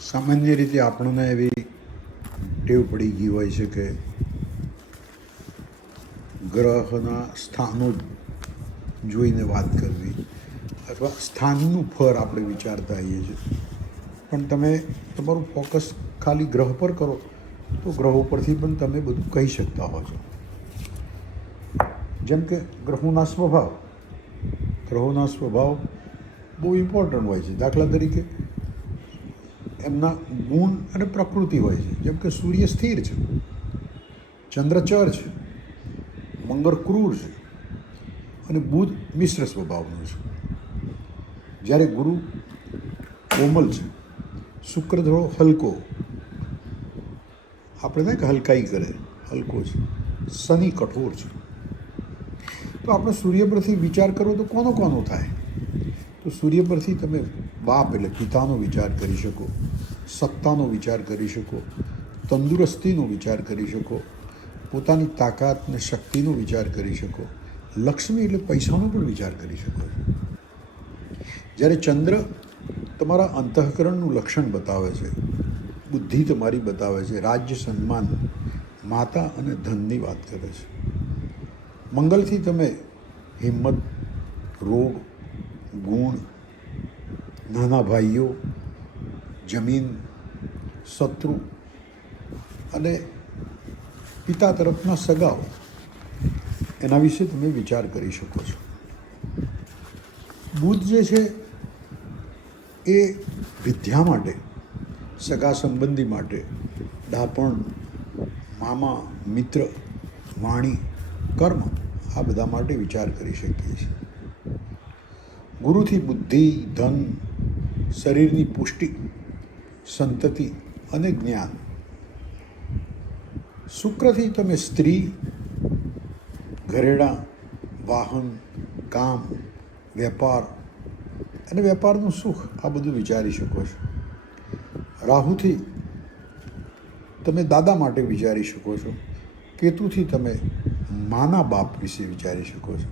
સામાન્ય રીતે આપણને એવી ટેવ પડી ગઈ હોય છે કે ગ્રહના સ્થાનો જોઈને વાત કરવી અથવા સ્થાનનું ફર આપણે વિચારતા હોઈએ છીએ. પણ તમે તમારું ફોકસ ખાલી ગ્રહ પર કરો તો ગ્રહ ઉપરથી પણ તમે બધું કહી શકતા હો છો. જેમ કે ગ્રહોના સ્વભાવ બહુ ઇમ્પોર્ટન્ટ હોય છે. દાખલા તરીકે એમના ગુણ અને પ્રકૃતિ હોય છે. જેમ કે સૂર્ય સ્થિર છે, ચંદ્ર ચર છે, મંગળ ક્રૂર છે અને બુધ મિશ્ર સ્વભાવનો છે. જ્યારે ગુરુ કોમલ છે, શુક્ર થોડો હલકો, આપણે થાય કે હલકાઈ કરે, હલકો છે, શનિ કઠોર છે. તો આપણે સૂર્ય પરથી વિચાર કરો તો કોનો થાય? તો સૂર્ય પરથી તમે બાપ એટલે પિતાનો વિચાર કરી શકો, સત્તાનો વિચાર કરી શકો, તંદુરસ્તીનો વિચાર કરી શકો, પોતાની તાકાત ને શક્તિનો વિચાર કરી શકો, લક્ષ્મી એટલે પૈસાનો પણ વિચાર કરી શકો છો. જ્યારે ચંદ્ર તમારા અંતઃકરણનું લક્ષણ બતાવે છે, બુદ્ધિ તમારી બતાવે છે, રાજ્ય સન્માન, માતા અને ધનની વાત કરે છે. મંગલથી તમે હિંમત, રોગ, ગુણ, નાના ભાઈઓ, જમીન, શત્રુ અને પિતા તરફના સગાઓ એના વિશે તમે વિચાર કરી શકો છો. બુધ જે છે એ વિદ્યા માટે, સગા સંબંધી માટે, ડાપણ, મામા, મિત્ર, વાણી, કર્મ આ બધા માટે વિચાર કરી શકીએ છીએ. ગુરુથી બુદ્ધિ, ધન, શરીરની પુષ્ટિ, સંતતિ અને જ્ઞાન. શુક્રથી તમે સ્ત્રી, ઘરેણાં, વાહન, કામ, વેપાર અને વેપારનું સુખ આ બધું વિચારી શકો છો. રાહુથી તમે દાદા માટે વિચારી શકો છો. કેતુથી તમે માના બાપ વિશે વિચારી શકો છો.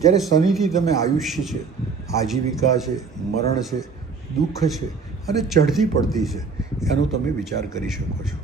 જ્યારે શનિથી તમે આયુષ્ય છે, આજીવિકા છે, મરણ છે, દુઃખ છે અને ચઢતી પડતી છે એનો તમે વિચાર કરી શકો છો.